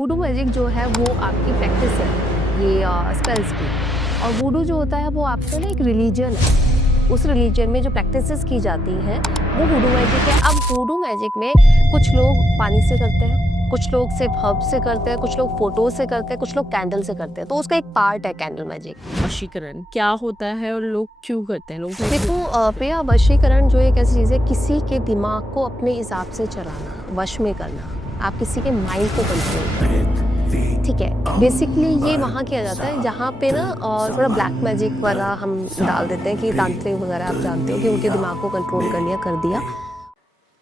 वुडू magic जो है वो आपकी प्रैक्टिस है ये स्पेल्स की। और वुडू जो होता है वो आपका ना एक रिलीजन है। उस रिलीजन में जो प्रैक्टिसेस की जाती हैं वो वुडू मैजिक है। अब वुडू मैजिक में कुछ लोग पानी से करते हैं, कुछ लोग सिर्फ हर्ब से करते हैं, कुछ लोग फोटो से करते हैं, कुछ लोग कैंडल से करते हैं। तो उसका एक पार्ट है कैंडल मैजिक। वशीकरण क्या होता है और लोग क्यों करते हैं? लोग देखो प्रिया, वशीकरण जो एक ऐसी चीज़ है, किसी के दिमाग को अपने हिसाब से चलाना, वश में करना, आप किसी के माइंड को कंट्रोल करना। ठीक है, बेसिकली ये वहाँ किया जाता है जहाँ पे ना थोड़ा ब्लैक मैजिक वाला हम डाल देते हैं कि तांत्रिक वगैरह आप जानते हो कि उनके दिमाग को कंट्रोल कर लिया, कर दिया।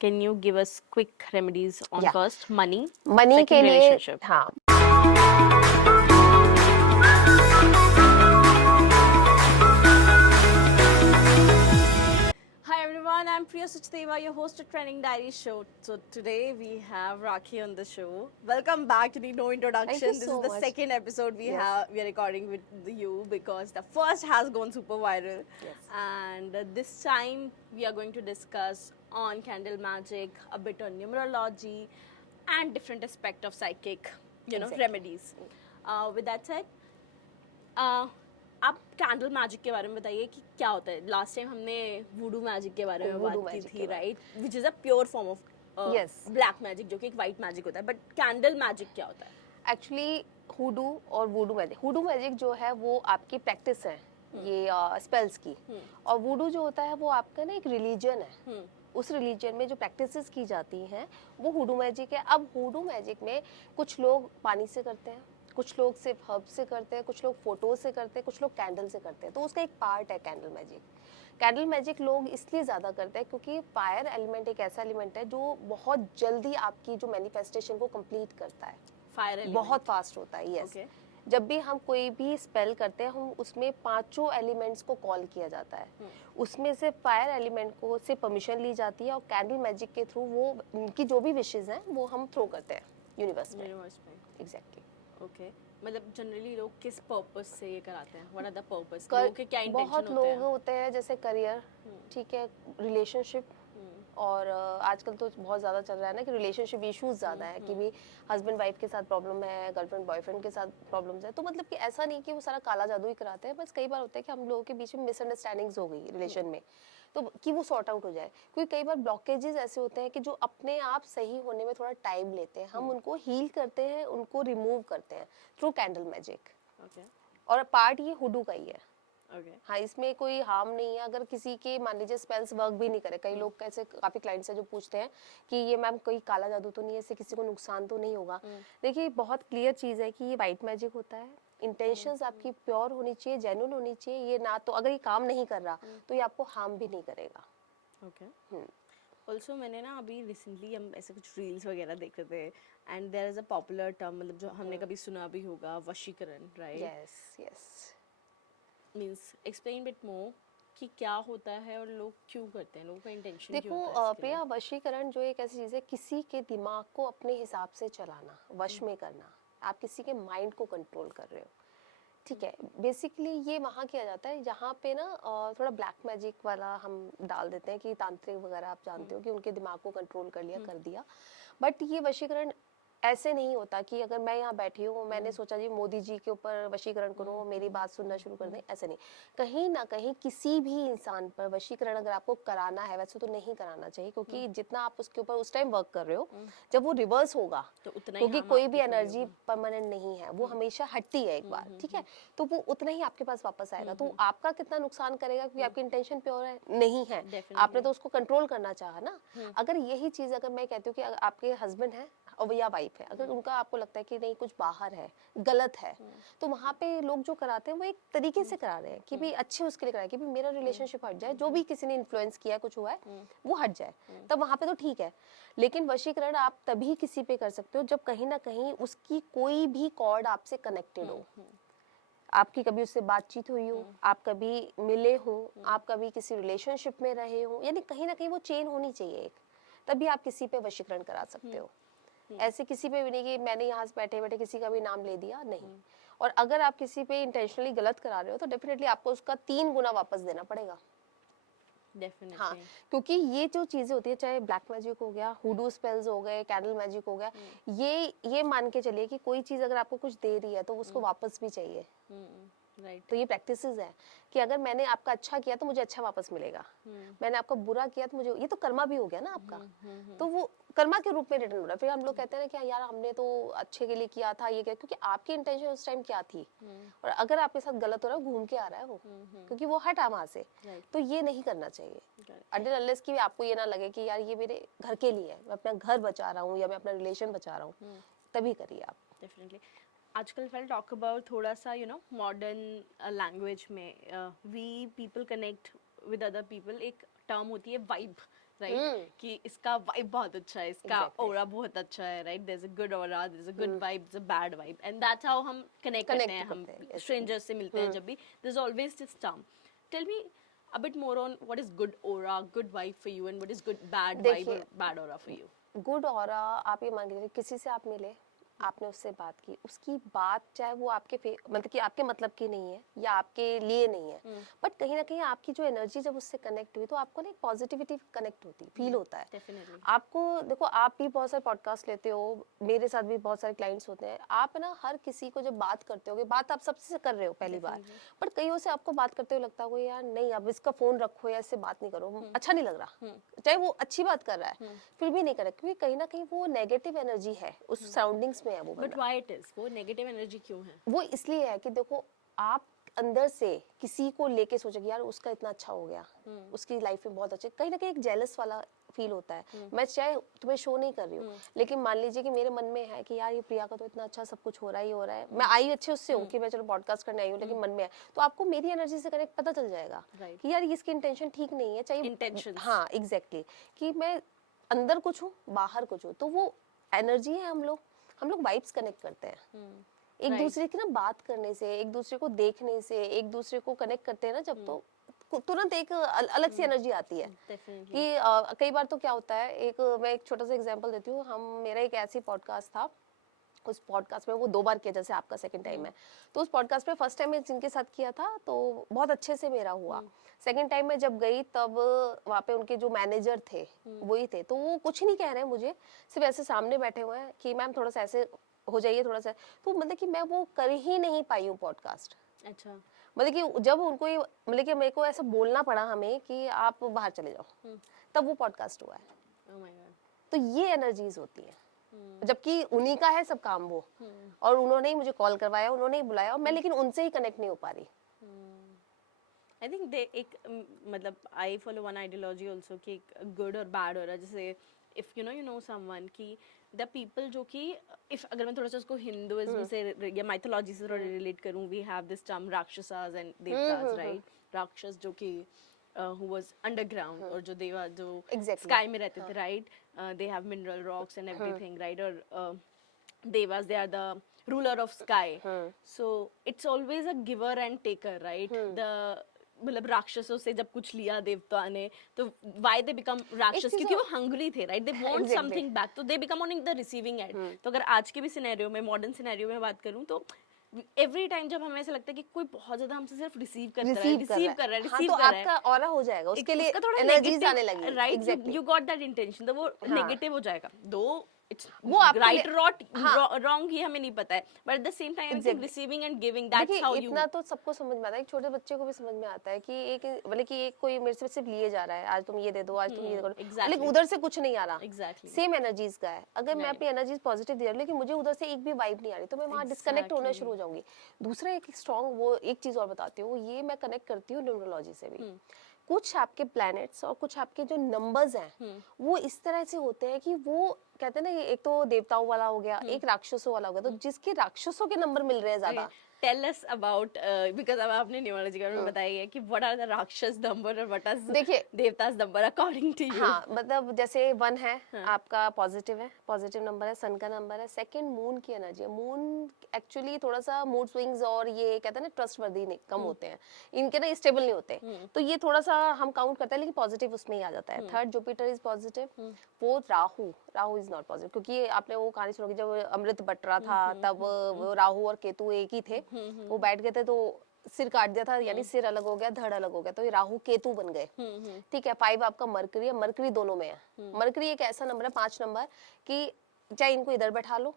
Can you give us quick remedies on या फर्स्ट मनी, मनी के सेकंड लिए, रिलेशनशिप? हाँ। Hi everyone, I'm Priya Suchdeva, your host of Training Diary Show. So today we have Rakhi on the show. Welcome back to the No Introduction. Thank you This so is the much. second episode we Yes. we are recording with you because the first has gone super viral. Yes. And this time we are going to discuss on candle magic, a bit on numerology and different aspect of psychic, Exactly. remedies. With that said, आप candle magic के बारे में बताइए कि क्या होता है। Last time हमने वुडू मैजिक के बारे में वुडू बात की मैजिक थी, के बारे right, which is a pure form of Yes. Black magic, जो कि एक वाइट मैजिक होता है। बट कैंडल मैजिक क्या होता है? एक्चुअली हुडू और वुडू मैजिक जो है वो आपकी प्रैक्टिस है ये स्पेल्स की। और वुडू जो होता है वो आपका ना एक रिलीजन है। उस रिलीजन में जो प्रैक्टिसेस की जाती हैं वो हुडू मैजिक है। अब हुडू मैजिक में कुछ लोग पानी से करते हैं, कुछ लोग सिर्फ हर्ब से करते हैं, कुछ लोग फोटो से करते हैं, कुछ लोग कैंडल से करते हैं। तो उसका एक पार्ट है कैंडल मैजिक। कैंडल मैजिक लोग इसलिए ज़्यादा करते हैं क्योंकि फायर एलिमेंट एक ऐसा एलिमेंट है जो बहुत जल्दी आपकी जो मैनिफेस्टेशन को कंप्लीट करता है। फायर एलिमेंट बहुत फास्ट होता है, यस। Okay. जब भी हम कोई भी स्पेल करते हैं हम उसमें पांचों एलिमेंट्स को कॉल किया जाता है। उसमें से फायर एलिमेंट को से परमिशन ली जाती है और कैंडल मैजिक के थ्रू वो उनकी जो भी विशेस हैं वो हम थ्रो करते हैं यूनिवर्स में। एग्जैक्टली। ओके, मतलब जनरली लोग किस पर्पस से ये कराते हैं? What are the purpose? कर लोगों के क्या इंटेंशन बहुत होते लोग हैं? होते हैं जैसे करियर, ठीक है, रिलेशनशिप। और आजकल तो बहुत ज़्यादा चल रहा है ना कि रिलेशनशिप इश्यूज ज़्यादा है कि भी हस्बैंड वाइफ के साथ प्रॉब्लम है, गर्लफ्रेंड बॉयफ्रेंड के साथ प्रॉब्लम्स है। तो मतलब कि ऐसा नहीं कि वो सारा काला जादू ही कराते हैं, बस कई बार होता है कि हम लोगों के बीच में मिसअंडरस्टैंडिंग्स हो गई रिलेशन में, तो कि वो सॉर्ट आउट हो जाए। क्योंकि कई बार ब्लॉकेजेस ऐसे होते हैं कि जो अपने आप सही होने में थोड़ा टाइम लेते हैं, हम उनको हील करते हैं, उनको रिमूव करते हैं थ्रू कैंडल मैजिक। और पार्ट ये हुडू का ही है। हाँ, इसमें कोई हार्म नहीं है अगर किसी के मान लीजिए स्पेल्स वर्क भी नहीं करे। कई लोग कैसे, काफी क्लाइंट्स हैं जो पूछते हैं कि ये मैम कोई काला जादू तो नहीं है, इससे किसी को नुकसान तो नहीं होगा। देखिए बहुत क्लियर चीज है कि ये वाइट मैजिक होता है। इंटेंशंस आपकी प्योर होनी चाहिए, जेन्युइन होनी चाहिए। ये ना तो अगर ये काम नहीं कर रहा तो ये आपको हार्म भी नहीं करेगा। ओके। ऑल्सो मैंने ना अभी रिसेंटली हम ऐसे कुछ रील्स वगैरह देख रहे थे and there is a popular term, मतलब जो हमने कभी सुना भी होगा, वशीकरण, right? Yes yes. Means explain bit more कि क्या होता है और लोग क्यों करते हैं, लोगों का इंटेंशन क्यों देखो होता है इसके लिए? प्रिया, वशीकरण जो एक ऐसी चीज है, किसी के दिमाग को अपने हिसाब से चलाना, वश में करना। आप किसी के माइंड को कंट्रोल कर रहे हो, ठीक है। बेसिकली ये वहाँ किया जाता है जहाँ पे ना थोड़ा ब्लैक मैजिक वाला हम डाल देते हैं कि तांत्रिक वगैरह आप जानते हो कि उनके दिमाग को कंट्रोल कर लिया, कर दिया। बट ये वशीकरण ऐसे नहीं होता कि अगर मैं यहाँ बैठी हूँ, मैंने सोचा जी मोदी जी के ऊपर वशीकरण करूँ, मेरी बात सुनना शुरू कर दें, ऐसे नहीं। कहीं ना कहीं किसी भी इंसान पर वशीकरण अगर आपको कराना है, वैसे तो नहीं कराना चाहिए, क्योंकि जितना आप उसके ऊपर उस टाइम वर्क कर रहे हो, जब वो रिवर्स होगा, तो उतना ही क्योंकि harm कोई भी आपके ऊपर एनर्जी होगा। परमानेंट नहीं है, वो हमेशा हटती है एक बार, ठीक है। तो वो उतना ही आपके पास वापस आएगा। तो आपका कितना नुकसान करेगा क्योंकि आपकी इंटेंशन प्योर है नहीं है, आपने तो उसको कंट्रोल करना चाहा ना। अगर यही चीज अगर मैं कहती हूँ कि अगर आपके हस्बैंड है और या वाइफ है, अगर उनका आपको लगता है कि नहीं कुछ बाहर है, गलत है, तो वहाँ पे लोग जो कराते हैं वो एक तरीके से करा रहे हैं कि भी अच्छे उसके लिए करा कि भी मेरा रिलेशनशिप हट जाए, जो भी किसी ने इन्फ्लुएंस किया, कुछ हुआ है वो हट जाए, तब वहाँ पे तो ठीक है। लेकिन वशीकरण आप तभी किसी पे कर सकते हो जब कहीं ना कहीं उसकी कोई भी कॉर्ड आपसे कनेक्टेड हो, आपकी कभी उससे बातचीत हुई हो, आप कभी मिले हो, आप कभी किसी रिलेशनशिप में रहे हो, यानी कहीं ना कहीं वो चेन होनी चाहिए एक, तभी आप किसी पे वशीकरण करा सकते हो। ऐसे किसी पे भी नहीं कि मैंने यहाँ से बैठे बैठे किसी का भी नाम ले दिया, नहीं। और अगर आप किसी पे इंटेंशनली गलत करा रहे हो तो डेफिनेटली आपको उसका 3 गुना वापस देना पड़ेगा। डेफिनेटली क्योंकि ये जो चीजें होती है, चाहे ब्लैक मैजिक हो गया, हुडू स्पेल्स हो गए, कैंडल मैजिक हो गया, ये मान के चलिए कि कोई चीज अगर आपको कुछ दे रही है तो उसको वापस भी चाहिए। राइट तो ये प्रैक्टिसेस है कि अगर मैंने आपका अच्छा किया तो मुझे अच्छा वापस मिलेगा, मैंने आपका बुरा किया तो मुझे, ये तो कर्मा भी हो गया ना आपका, तो वो कर्मा के रूप में रिटर्न हो रहा है। फिर हम लोग कहते हैं ना कि हाँ यार हमने तो अच्छे के लिए किया था, ये किया, क्योंकि आपकी इंटेंशन उस टाइम क्या थी, और अगर आपके साथ गलत हो रहा है घूम के आ रहा है वो, क्योंकि वो हटा वहां से। तो ये नहीं करना चाहिए अनटिल अनलेस कि आपको ये ना लगे कि यार ये मेरे घर के लिए है, मैं अपना घर बचा रहा हूँ या मैं अपना रिलेशन बचा रहा हूँ, तभी करिए आप। डेफिनेटली आजकल if I'll talk about थोड़ा सा मॉडर्न लैंग्वेज में we people connect with other people, एक टर्म होती है वाइब, राइट, कि इसका वाइब बहुत अच्छा है, इसका Exactly. ओरा बहुत अच्छा है, right, there is a good aura, there is a good vibe, there is a bad vibe, and that's how हम कनेक्ट करते हैं, हम yes. स्ट्रेंजर्स से मिलते हैं जब भी, there is always this term. Tell me a bit more on what is good aura, good vibe for you, and what is good bad vibe or देखिए, bad aura for you. Good aura, आप ये मान के चलिए किसी से आप मिले, आपने उससे बात की, उसकी बात चाहे वो आपके मतलब कि आपके मतलब की नहीं है या आपके लिए नहीं है, बट कहीं ना कहीं आपकी जो एनर्जी जब उससे कनेक्ट हुई तो आपको ना एक पॉजिटिविटी कनेक्ट होती, फील होता है। Definitely. आपको देखो, आप भी बहुत सारे पॉडकास्ट लेते हो, मेरे साथ भी बहुत सारे क्लाइंट्स होते हैं, आप ना हर किसी को जब बात करते हो, बात आप सबसे कर रहे हो पहली बार, बट कईयों से आपको बात करते हुए लगता है यार नहीं अब इसका फोन रखो या इससे बात नहीं करो, अच्छा नहीं लग रहा, चाहे वो अच्छी बात कर रहा है फिर भी नहीं कर रहा, क्योंकि कहीं ना कहीं वो नेगेटिव एनर्जी है उस सराउंडिंग्स में है वो बट बंदा। व्हाई इट इज, वो नेगेटिव एनर्जी क्यों है? वो इसलिए है कि देखो, आप अंदर से किसी को लेके सोचोगे यार उसका इतना अच्छा हो गया, उसकी लाइफ में बहुत अच्छे, कहीं ना कहीं एक जेलस वाला फील होता है। मैं चाहे तुम्हें शो नहीं कर रही हूँ, लेकिन मान लीजिए कि मेरे मन में है कि यार ये प्रिया का तो इतना अच्छा सब कुछ हो रहा ही हो रहा है, मैं आई अच्छे उससे हूँ कि मैं चलो पॉडकास्ट करने आई हूँ, लेकिन मन में है, तो आपको मेरी एनर्जी से कनेक्ट पता चल जाएगा Right. कि यार इसकी इंटेंशन ठीक नहीं है, चाहिए Intentions. हाँ एग्जैक्टली, कि मैं अंदर कुछ हूँ बाहर कुछ हूँ, तो वो एनर्जी है, हम लोग वाइब्स कनेक्ट करते हैं एक Right. दूसरे की ना बात करने से, एक दूसरे को देखने से, एक दूसरे को कनेक्ट करते हैं ना जब, तो तुरंत एक अलग सी एनर्जी आती है। Definitely. कि कई बार तो क्या होता है, मैं एक छोटा सा एग्जांपल देती हूँ, मेरा एक ऐसी पॉडकास्ट था, उस पॉडकास्ट में वो 2 बार किया, जैसे आपका सेकंड टाइम है, तो उस पॉडकास्ट में फर्स्ट टाइम मैं जिनके साथ किया था तो बहुत अच्छे से मेरा हुआ, सेकंड टाइम में जब गई तब वहाँ पे उनके जो मैनेजर थे वही थे, तो वो कुछ नहीं कह रहे हैं मुझे, सिर्फ ऐसे सामने बैठे हुए हैं कि मैम थोड़ा सा ऐसे हो जाइए थोड़ा सा, तो मतलब कि मैं वो कर ही नहीं पाई हूँ पॉडकास्ट। अच्छा। मतलब कि जब उनको ये, मतलब कि मेरे को ऐसा बोलना पड़ा हमें कि आप बाहर चले जाओ, तब वो पॉडकास्ट हुआ है। Oh my God. तो ये एनर्जीज होती है, जबकि उन्हीं का है सब काम वो, और उन्होंने ही मुझे कॉल करवाया, उन्होंने ही बुलाया, और मैं लेकिन उनसे ही कनेक्ट नहीं हो पा रही। आई थिंक दे एक मतलब I follow one ideology also कि गुड और बैड हो रहा है, जैसे इफ यू नो समवन कि द पीपल जो कि इफ अगर मैं थोड़ा सा उसको हिंदुइज्म से या माइथोलॉजी से थोड़ा रिलेट करूं, we have this term rakshasas and devatas, right, राक्षस जो कि who was underground, और जो देवा जो Exactly. स्काई में रहते थे, right, they have mineral rocks and everything, right, और devas, they are the ruler of sky, so it's always a giver and taker, right, the मतलब राक्षसों से जब कुछ लिया देवता ने, तो why they become राक्षस, चीज़ क्योंकि वो हंग्री थे, right, they want Exactly. Something back, तो they become on the receiving end. तो अगर आज के भी सिनेरियो में, मॉडर्न सिनेरियो में बात करूं, तो एवरी टाइम जब हमें ऐसा लगता है कि कोई बहुत ज्यादा हमसे सिर्फ रिसीव कर रहा है, रिसीव कर रहा है, हाँ, रिसीव तो कर रहा है, आपका ऑरा हो जाएगा, उसके लिए उसका थोड़ा एनर्जीज आने नेगेटिव, लगी, right, exactly. You got that intention, तो वो नेगेटिव हो जाएगा, दो इट्स वो आपके राइट लिए- रॉन्ग ही हमें नहीं पता है, but at the same time I think Exactly. Receiving end giving, that's देखिए हाउ यू। इतना तो सबको समझ में आता है, एक छोटे बच्चे को भी समझ में आता है कि एक, मतलब कि एक कोई मेरे से सिर्फ लिए जा रहा है, आज तुम ये दे दो, आज तुम ये करो, exactly. लेकिन उधर से कुछ नहीं आ रहा, Exactly. सेम एनर्जीज का है। अगर मैं Right. अपनी एनर्जीज पॉजिटिव दे रही हूँ, लेकिन मुझे उधर से एक भी वाइब नहीं आ रही, तो मैं वहाँ डिस्कनेक्ट होना शुरू हो जाऊंगी। दूसरा एक स्ट्रॉन्ग, वो एक चीज और बताती हूँ, ये मैं कनेक्ट करती हूँ न्यूमरोलॉजी से भी। कुछ आपके प्लैनेट्स और कुछ आपके जो नंबर्स हैं वो इस तरह से होते हैं कि वो कहते हैं ना, एक तो देवताओं वाला हो गया, एक राक्षसों वाला हो गया, तो जिसके राक्षसों के नंबर मिल रहे हैं ज्यादा, टेल अस अबाउट, बिकॉज़ अब आपने न्यूमरोलॉजी के बारे में बताया है कि व्हाट आर द राक्षस नंबर और व्हाट आर देखिए देवतास नंबर अकॉर्डिंग टू यू। हाँ, मतलब जैसे 1 है, आपका पॉजिटिव है, पॉजिटिव नंबर है, सन का नंबर है। सेकंड मून की एनर्जी है, मून एक्चुअली थोड़ा सा मूड स्विंग्स और ये कहते हैं ना ट्रस्टवर्दी कम होते हैं, इनके ना स्टेबल नहीं होते, तो ये थोड़ा सा हम काउंट करते हैं, लेकिन पॉजिटिव उसमें ही आ जाता है। Third Jupiter is positive, fourth Rahu is not positive, क्योंकि आपने वो कहानी सुनी जब अमृत बट रहा था तब वो राहु और केतु एक ही थे, वो बैठ गए थे, तो सिर काट दिया था, यानी सिर अलग हो गया, धड़ अलग हो गया, तो ये राहु केतु बन गए। ठीक है। 5 आपका मरकरी है, मरकरी दोनों में है। मरकरी एक ऐसा नंबर है, 5 नंबर, कि चाहे इनको इधर बैठा लो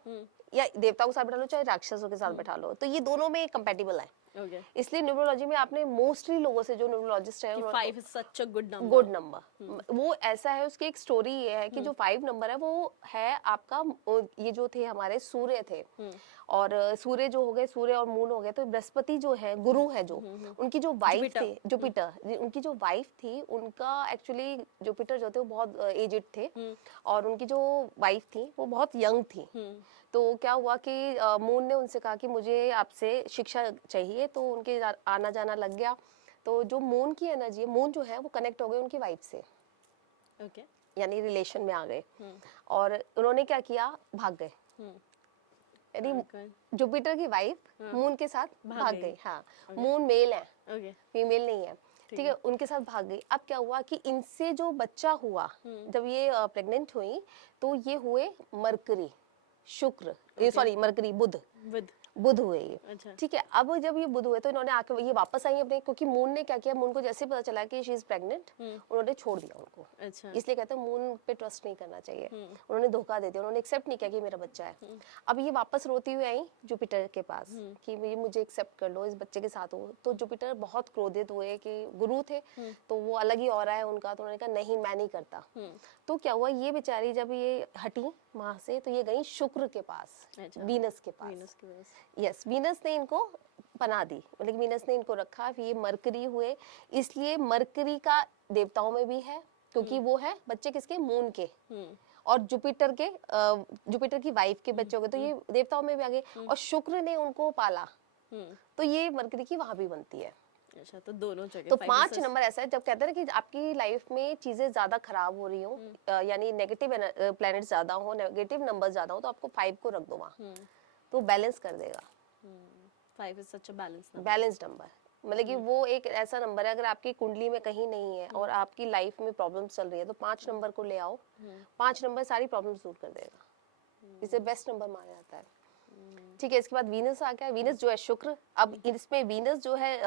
या देवताओं के साथ बैठा लो, चाहे राक्षसों के साथ बैठा लो, तो ये दोनों में कंपेटिबल है। Okay. इसलिए न्यूमरोलॉजी में आपने मोस्टली लोगों से, जो न्यूमरोलॉजिस्ट है, 5 is such a good number. Good number, वो ऐसा है, उसकी एक स्टोरी ये है कि जो 5 नंबर है वो है आपका, ये जो थे हमारे सूर्य थे, और सूर्य जो हो गए, सूर्य और मून हो गए, तो बृहस्पति जो है, गुरु है जो, उनकी जो वाइफ थी, जुपिटर, उनकी जो वाइफ थी, उनका एक्चुअली जुपिटर जो थे वो बहुत एजेड थे, और उनकी जो वाइफ थी वो बहुत यंग थी। तो क्या हुआ कि मून ने उनसे कहा कि मुझे आपसे शिक्षा चाहिए, तो उनके आना जाना लग गया। तो जो मून की एनर्जी है, मून जो है वो कनेक्ट हो गए उनकी वाइफ से, Okay. यानी रिलेशन में आ गए, और उन्होंने क्या किया, भाग गए। यानी Okay. जुपिटर की वाइफ मून के साथ भाग गई। गई। हाँ, मून मेल है, Okay. फीमेल नहीं है। ठीक है, उनके साथ भाग गई। अब क्या हुआ कि इनसे जो बच्चा हुआ, जब ये प्रेग्नेंट हुई, तो ये हुए मरकरी, शुक्र, ये सॉरी मरकरी, बुध, With. बुध हुए ये। अच्छा. ठीक है। अब जब ये बुध हुए तो इन्होंने आके ये वापस आई अपने, क्योंकि मून ने क्या किया, मून को जैसे ही पता चला कि शी इज प्रेग्नेंट, उन्होंने छोड़ दिया उनको। अच्छा. इसलिए कहते हैं मून पे ट्रस्ट नहीं करना चाहिए। उन्होंने धोखा दे दिया, उन्होंने एक्सेप्ट नहीं किया कि मेरा बच्चा है। अब ये वापस रोती हुई आई जुपिटर के पास कि ये मुझे एक्सेप्ट कर लो, इस बच्चे के साथ हो। तो जुपिटर बहुत क्रोधित हुए, कि गुरु थे तो वो अलग ही ऑरा है उनका, तो उन्होंने कहा नहीं, मैं नहीं करता। तो क्या हुआ, ये बेचारी जब ये हटी वहां से, तो ये गई शुक्र के पास, अच्छा. वीनस के पास। Venus के पास. यस, वीनस ने इनको पनाह दी, मतलब वीनस ने इनको रखा। फिर ये मरकरी हुए, इसलिए मरकरी का देवताओं में भी है, क्योंकि वो है बच्चे किसके, मून के, और जुपिटर के, जुपिटर की वाइफ के बच्चे हो गए, तो ये देवताओं में भी आ गए, और शुक्र ने उनको पाला, तो ये मरकरी की वहां भी बनती है। अच्छा, तो दोनों जगह तो 5 5 is नंबर ऐसा है, जब कहते हैं ना कि आपकी लाइफ में चीजें ज्यादा खराब हो रही हो, यानी नेगेटिव प्लैनेट ज्यादा हो, नेगेटिव नंबर ज्यादा हो, तो आपको 5 को रख दो वहां, तो बैलेंस कर देगा। 5 is such a balanced number. Balanced number, मतलब कि वो एक ऐसा नंबर है, अगर आपकी कुंडली में कहीं नहीं है और आपकी लाइफ में प्रॉब्लम्स चल रही है, तो 5 नंबर को ले आओ। 5 नंबर सारी प्रॉब्लम्स दूर कर देगा, इसे बेस्ट नंबर माना जाता है। ठीक है। इसके बाद वीनस आ गया, वीनस जो है शुक्र। अब इसमें वीनस जो है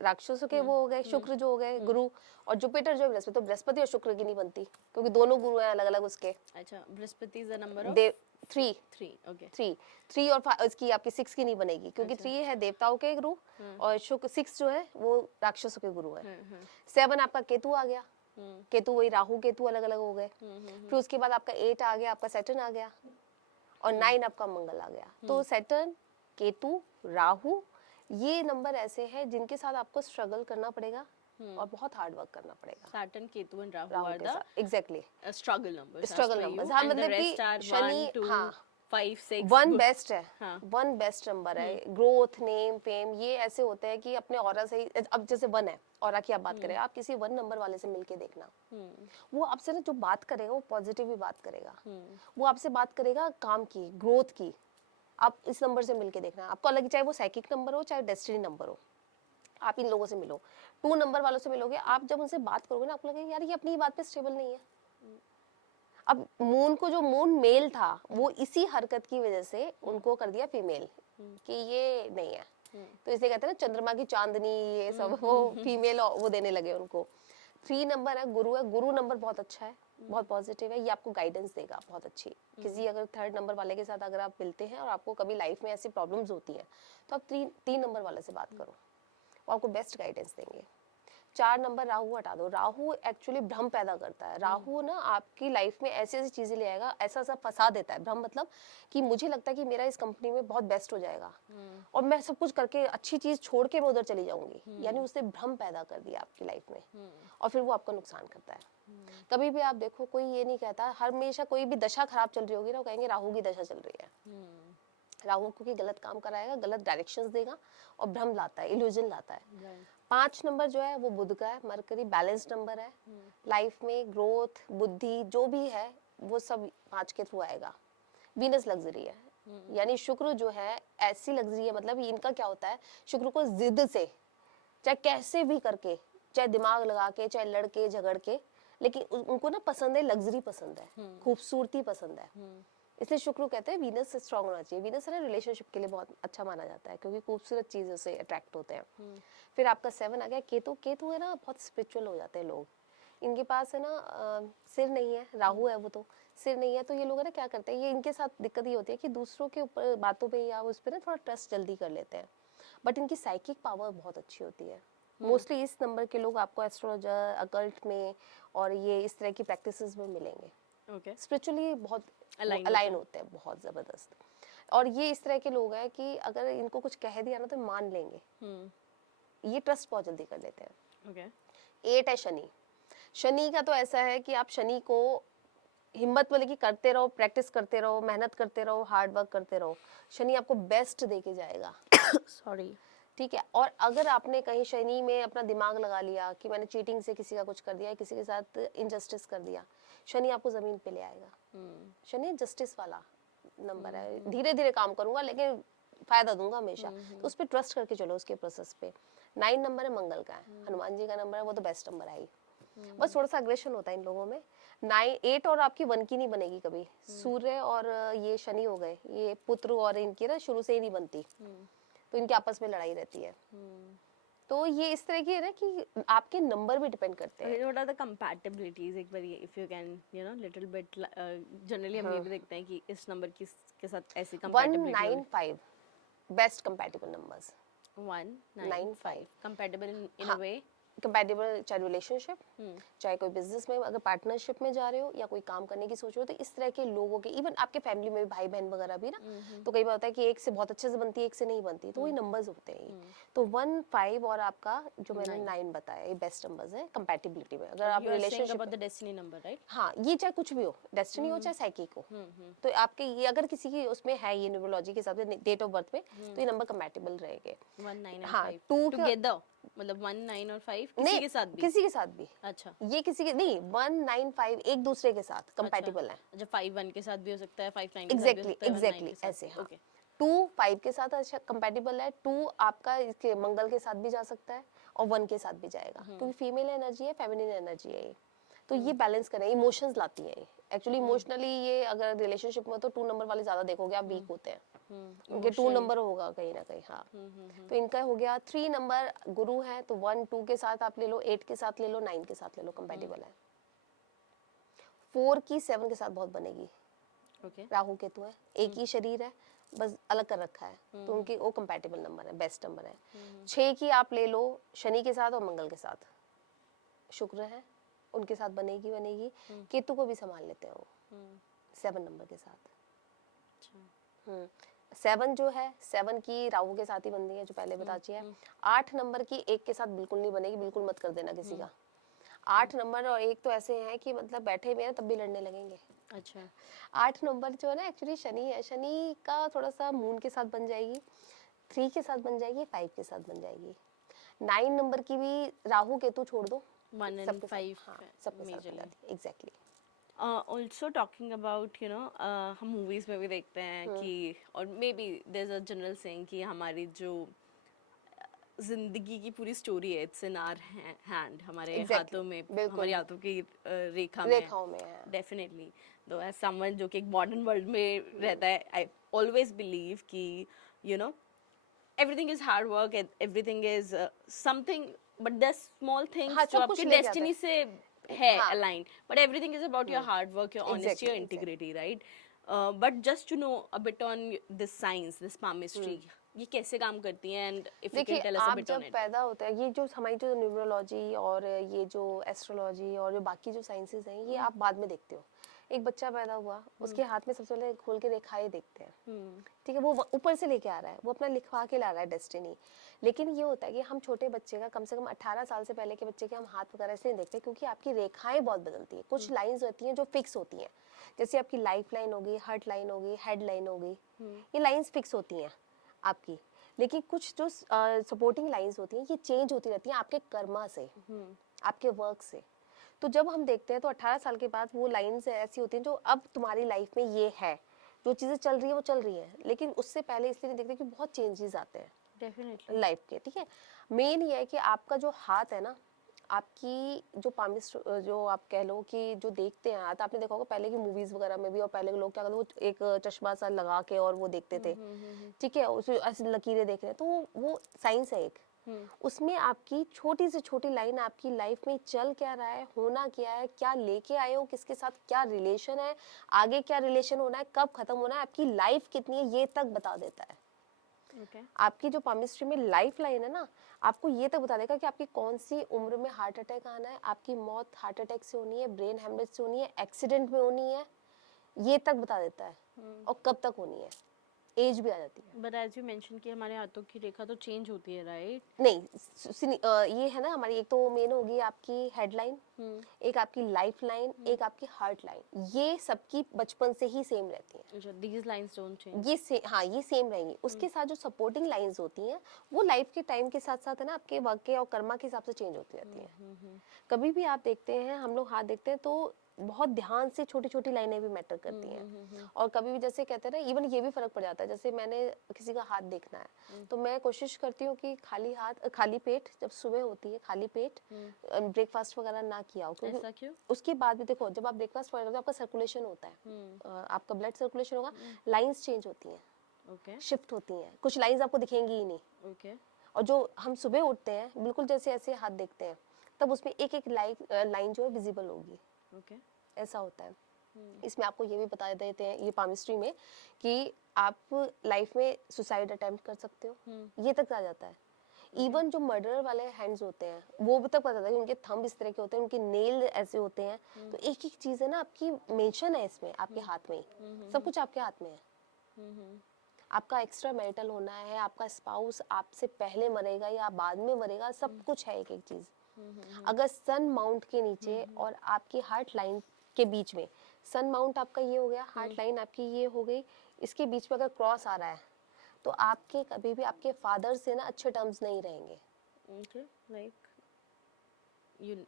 राक्षसों के वो हो गए, शुक्र जो हो गए गुरु, और जुपिटर जो है बृहस्पति। तो बृहस्पति और शुक्र की नहीं बनती, क्योंकि दोनों गुरु हैं अलग अलग उसके। अच्छा, Brihaspati is a number of Dev 3 3. Okay. 3 और इसकी आपकी 6 की नहीं बनेगी, क्योंकि 3 है देवताओं के गुरु, और शुक्र 6 जो है वो राक्षसों के गुरु है। 7 आपका केतु आ गया, केतु वही राहु केतु अलग अलग हो गए। फिर उसके बाद आपका 8 आ गया, आपका सैटर्न आ गया, और 9 आपका मंगल आ गया। तो सैटर्न, केतु, राहु, ये नंबर ऐसे हैं जिनके साथ आपको स्ट्रगल करना पड़ेगा और बहुत हार्ड वर्क करना पड़ेगा। Saturn, Ketu and Rahu Rahu are के the साथ exactly struggle numbers. as struggle per numbers. you, हाँ, and the मतलब rest कि are 1, शनि, 2, हाँ, 5, 6. One good. बेस्ट है, हाँ. वन बेस्ट नंबर है। ग्रोथ, नेम, फेम, ये ऐसे होते हैं कि अपने ऑरा से ही, अब जैसे 1 है, ऑरा की आप बात करें, आप किसी 1 नंबर वाले से मिलके देखना, वो आपसे ना जो बात करेगा वो पॉजिटिव ही बात करेगा। वो आपसे बात करेगा काम की, ग्रोथ की। आप इस नंबर से मिलके देखना, आपको अलग, चाहे वो साइकिक नंबर हो, चाहे डेस्टिनी नंबर हो, आप इन लोगों से मिलो। 2 नंबर वालों से मिलोगे, आप जब उनसे बात करोगे ना, आपको लगेगा यार ये अपनी ही बात पे स्टेबल नहीं है। अब मून को, जो मून मेल था, वो इसी हरकत की वजह से उनको कर दिया फीमेल, कि ये नहीं है। तो इसलिए कहते हैं ना चंद्रमा की चांदनी, ये सब वो फीमेल वो देने लगे उनको। 3 नंबर है, गुरु है। गुरु नंबर बहुत अच्छा है, बहुत पॉजिटिव है, ये आपको गाइडेंस देगा बहुत अच्छी। किसी अगर 3rd नंबर वाले के साथ अगर आप मिलते हैं और आपको कभी लाइफ में ऐसी प्रॉब्लम्स होती हैं, तो आप 3 नंबर वाले से बात करो, वो आपको बेस्ट गाइडेंस देंगे। 4 नंबर राहु हटा दो। राहु एक्चुअली भ्रम पैदा करता है। राहु ना आपकी लाइफ में ऐसी ऐसी चीजें ले आएगा, ऐसा सब फंसा देता है। भ्रम मतलब कि मुझे लगता है कि मेरा इस कंपनी में बहुत बेस्ट हो जाएगा, और मैं सब कुछ करके अच्छी चीज छोड़ के मैं उधर चली जाऊंगी, यानी उसने भ्रम पैदा कर दिया आपकी लाइफ में, और फिर वो आपका नुकसान करता है। कभी भी आप देखो, कोई ये नहीं कहता, हमेशा कोई भी दशा खराब चल रही होगी ना, वो कहेंगे राहु की दशा चल रही है। राहु क्योंकि गलत काम कराएगा, गलत डायरेक्शंस देगा, और भ्रम लाता है, इल्यूजन लाता है। 5 नंबर जो है वो बुध का है, मरकरी बैलेंस्ड नंबर है। लाइफ में ग्रोथ, बुद्धि जो भी है वो सब 5 के थ्रू आएगा। वीनस लग्जरी है, यानी शुक्र जो है ऐसी लग्जरी है, मतलब इनका क्या होता है, शुक्र को जिद से, चाहे कैसे भी करके, चाहे दिमाग लगा के, चाहे लड़के झगड़ के, लेकिन उनको ना पसंद है, लग्जरी पसंद है, खूबसूरती पसंद है, इसलिए शुक्र कहते हैं वीनस से स्ट्रांग होना चाहिए। वीनस है ना रिलेशनशिप के लिए बहुत अच्छा माना जाता है क्योंकि खूबसूरत चीज़ों से अट्रैक्ट होते हैं। फिर आपका 7 आ गया केतु। केतु है ना बहुत स्पिरिचुअल हो जाते हैं लोग। इनके पास है ना सिर नहीं है, राहु है वो तो, सिर नहीं है तो ये लोग है ना क्या करते हैं, ये इनके साथ दिक्कत ये होती है कि दूसरों के ऊपर बातों पे या उस पर ना थोड़ा ट्रस्ट जल्दी कर लेते हैं, बट इनकी साइकिक पावर बहुत अच्छी होती है। मोस्टली इस नंबर के लोग आपको एस्ट्रोलॉजर, अकल्ट में और ये इस तरह की प्रैक्टिसेस में मिलेंगे। ओके, स्पिरिचुअली बहुत Align अलाइन होते हैं, बहुत ज़बरदस्त। और ये इस तरह के लोग हैं कि अगर इनको कुछ कह दिया ना तो मान लेंगे, ये ट्रस्ट बहुत जल्दी कर लेते हैं। ओके, 8 है शनि। शनि का तो ऐसा है कि आप शनि को हिम्मत वाले की करते रहो, प्रैक्टिस करते रहो, मेहनत करते रहो, हार्ड वर्क करते रहो, शनि आपको बेस्ट दे के जाएगा। सॉरी, ठीक है। और अगर आपने कहीं शनि में अपना दिमाग लगा लिया कि मैंने चीटिंग से किसी का कुछ कर दिया, किसी के साथ इनजस्टिस कर दिया, शनि आपको जमीन पे ले आएगा। शनि जस्टिस वाला नंबर है, धीरे धीरे काम करूंगा लेकिन फायदा दूंगा हमेशा, तो उस पर ट्रस्ट करके चलो उसके प्रोसेस पे। 9 नंबर है मंगल का है, हनुमान जी का नंबर है, वो तो बेस्ट नंबर है ही। बस थोड़ा सा अग्रेशन होता है इन लोगों में। 9 8 और आपकी 1 की नहीं बनेगी कभी। सूर्य और ये शनि हो गए, ये पुत्र और इनकी ना शुरू से ही नहीं बनती, तो इनके आपस में लड़ाई रहती है। तो ये इस तरह की है ना कि आपके नंबर भी डिपेंड करते हैं। व्हाट आर द कंपैटिबिलिटीज, एक बार if you can little bit, generally हम ये भी देखते हैं कि इस नंबर की के साथ ऐसी compatibility 195 best compatible numbers. 195 compatible in a way, compatible, चाहे रिलेशनशिप, चाहे कोई बिजनेस में अगर पार्टनरशिप में जा रहे हो या कोई काम करने की सोच रहे हो, तो इस तरह के लोगों के, इवन आपके फैमिली में भी भाई बहन वगैरह भी ना, तो कई बार होता है कि एक से बहुत अच्छे से बनती है, एक से नहीं बनती, तो वही नंबर्स होते हैं। तो 1 5 और आपका जो मैंने 9 बताया, ये बेस्ट नंबर्स है कंपैटिबिलिटी में। अगर आप you are saying relationship, about the destiny number, right? हाँ ये चाहे कुछ भी हो, डेस्टिनी हो चाहे साइकिक हो, तो आपके ये अगर किसी की उसमें है ये न्यूमरोलॉजी के हिसाब से डेट ऑफ बर्थ में, तो ये नंबर कंपैटिबल रहेंगे। 1 9 और हाँ 5 2 टुगेदर, मतलब 1 9 और 5 किसी नहीं, के साथ भी? किसी के साथ भी, अच्छा, ये किसी के नहीं, 1 9 5 एक दूसरे के साथ कंपैटिबल है। अच्छा 5 1 के साथ भी हो सकता है, 5 9 के साथ भी हो एग्जैक्टली सकता है, 1 9 एग्जैक्टली के साथ ऐसे, भी। हाँ। ओके, 2 5 के साथ अच्छा कंपैटिबल है, 2 आपका इसके मंगल के साथ भी जा सकता है और 1 के साथ भी जाएगा, क्योंकि फीमेल एनर्जी है, फेमिनिन एनर्जी है ये, तो ये बैलेंस करें, इमोशंस लाती है एक्चुअली। इमोशनली ये अगर रिलेशनशिप में तो 2 नंबर वाले ज्यादा देखोगे आप वीक होते हैं, उनके 2 नंबर होगा कहीं ना कहीं। हाँ, तो इनका हो गया 3 नंबर गुरु है, तो 1 2 के साथ आप ले लो, 8 के साथ ले लो, 9 के साथ ले लो, कंपैटिबल है। 4 की 7 के साथ बहुत बनेगी, ओके, राहु केतु है, एक ही शरीर है, बस अलग कर रखा है, तो उनके वो कंपैटिबल नंबर है, बेस्ट नंबर है। 6 की आप ले लो शनि के साथ और मंगल के साथ, शुक्र है, उनके साथ बनेगी बनेगी। केतु को भी संभाल लेते हैं वो 7 नंबर के साथ। 7 जो है, 7 की राहु के साथ ही बनती है, जो पहले बता ची है। 8 नंबर की 1 के साथ बिल्कुल नहीं बनेगी, बिल्कुल मत कर देना किसी का। 8 नंबर और 1 तो ऐसे हैं कि मतलब बैठे हुए हैं तब भी लड़ने लगेंगे। अच्छा, 8 नंबर जो है ना एक्चुअली शनि है, शनि का थोड़ा सा मून के साथ बन जाएगी, 3 के साथ बन जाएगी, 5 के साथ बन जाएगी। 9 नंबर की भी राहु केतु छोड़ दो, 1 एंड सबके साथ, 5 हाँ सबके साथ बन जाती है, एग्जैक्टली। ऑल्सो टॉकिंग अबाउट हम मूवीज में भी देखते हैं कि, और maybe there is a general saying कि हमारी जो जिंदगी की पूरी स्टोरी है, इट्स इन आवर हैंड, हमारे Exactly, हाथों में, बिल्कुल। हमारी हाथों की रेखा में, रेखाओं में है। डेफिनेटली। तो एज समवन जो कि एक मॉडर्न वर्ल्ड में रहता है, आई ऑलवेज बिलीव कि everything is hard work, everything is something, but the small हाँ, थिंग्स जो सब कुछ आपकी लेके आता डेस्टिनी से है हाँ। Aligned, but everything is about your hard work, your honesty, your Exactly, integrity, right? But just to know a bit on this science, this palmistry, ये कैसे काम करती है, एंड इफ यू कैन देखिए टेल अस अ आप bit on जब it. पैदा होते हैं, ये जो हमारी जो न्यूमरोलॉजी और ये जो एस्ट्रोलॉजी और जो बाकी जो साइंसेज हैं, ये आप बाद में देखते हो। एक बच्चा पैदा हुआ, उसके हाथ में सबसे पहले खोल के रेखाएं देखते हैं, ठीक है, वो ऊपर से लेके आ रहा है, वो अपना लिखवा के ला रहा है डेस्टिनी। लेकिन ये होता है कि हम छोटे बच्चे का कम से कम 18 साल से पहले के बच्चे के हम हाथ वगैरह ऐसे नहीं देखते, क्योंकि आपकी रेखाएं बहुत बदलती है। कुछ लाइंस होती हैं जो फिक्स होती हैं, जैसे आपकी लाइफ लाइन होगी, हार्ट लाइन होगी, हेड लाइन होगी, ये लाइंस फिक्स होती हैं आपकी। लेकिन कुछ जो सपोर्टिंग लाइंस होती हैं, ये चेंज होती रहती हैं आपके कर्मा से, आपके वर्क से। तो जब हम देखते हैं तो 18 साल के बाद वो लाइंस ऐसी होती हैं जो अब तुम्हारी लाइफ में ये है, जो चीज़ें चल रही है वो चल रही हैं, लेकिन उससे पहले इसलिए नहीं देखते कि बहुत चेंजेस आते हैं डेफिनेटली, लाइफ के, ठीक है। मेन ये है कि आपका जो हाथ है ना, आपकी जो पामिस्ट जो आप कह लो कि जो देखते हैं, तो आपने देखा होगा पहले की मूवीज वगैरह में भी, और पहले के लोग क्या करते वो एक चश्मा सा लगा के और वो देखते थे, ठीक है, उसमें ऐसे लकीरें देख रहे हैं, तो वो साइंस है एक। उसमें आपकी छोटी से छोटी लाइन आपकी लाइफ में चल क्या रहा है, होना क्या है, क्या लेके आए हो, किसके साथ क्या रिलेशन है, आगे क्या रिलेशन होना है, कब खत्म होना है, आपकी लाइफ कितनी है, ये तक बता देता है। Okay. आपकी जो पामिस्ट्री में लाइफ लाइन है ना, आपको ये तक बता देगा कि आपकी कौन सी उम्र में हार्ट अटैक आना है, आपकी मौत हार्ट अटैक से होनी है, ब्रेन हेमरेज से होनी है, एक्सीडेंट में होनी है, ये तक बता देता है, और कब तक होनी है, एज भी आ जाती है। But as you mentioned कि हमारे हाथों की रेखा तो चेंज होती है, राइट? नहीं, ये है ना हमारी, एक तो मेन होगी आपकी हेडलाइन, एक आपकी लाइफ लाइन, एक आपकी हार्ट लाइन, ये सबकी बचपन से ही सेम रहती है। अच्छा, these lines don't change. हाँ, ये सेम रहेंगी। उसके साथ जो सपोर्टिंग लाइंस होती हैं वो लाइफ के टाइम के साथ साथ है ना आपके वर्क के और कर्मा के हिसाब से चेंज होती रहती हैं। कभी भी आप देखते हैं, हम लोग हाथ देखते हैं तो बहुत ध्यान से छोटी छोटी लाइनें भी मैटर करती हैं, और कभी भी जैसे कहते हैं ना, इवन ये भी फर्क पड़ जाता है। जैसे मैंने किसी का हाथ देखना है तो मैं कोशिश करती हूँ कि खाली हाथ खाली पेट, जब सुबह होती है खाली पेट, ब्रेकफास्ट वगैरह ना किया हो, ऐसा क्योंकि क्यों? उसके बाद भी देखो जब आप ब्रेकफास्ट वगैरह करते हो आपका सर्कुलेशन होता है, आपका ब्लड सर्कुलेशन होगा, लाइंस चेंज होती हैं, Okay. शिफ्ट होती हैं, कुछ लाइंस आपको दिखेंगी ही नहीं। Okay. और जो हम सुबह उठते हैं बिल्कुल जैसे ऐसे हाथ देखते हैं, तब उसमें एक एक लाइन जो है विजिबल होगी, Okay. ऐसा होता है। इसमें आपको ये भी बता देते हैं ये पामिस्ट्री में कि आप लाइफ में सुसाइड अटेम्प्ट कर सकते हो, ये तक आ जाता है। इवन जो मर्डर वाले हैंड्स होते हैं वो भी तक पता था कि उनके थंब इस तरह के होते हैं, उनके नेल ऐसे होते हैं, तो एक एक चीज है ना आपकी मेंशन है इसमें, आपके हाथ में ही सब कुछ आपके हाथ में है। आपका एक्स्ट्रा मैरिटल होना है, आपका स्पाउस आपसे पहले मरेगा या बाद में मरेगा, सब कुछ है एक एक चीज। अगर सन माउंट के नीचे और आपकी हार्ट लाइन के बीच में, सन माउंट आपका ये हो गया, हार्ट लाइन आपकी ये हो गई, इसके बीच में अगर क्रॉस आ रहा है तो आपके कभी भी आपके फादर से ना अच्छे टर्म्स नहीं रहेंगे। Okay. Like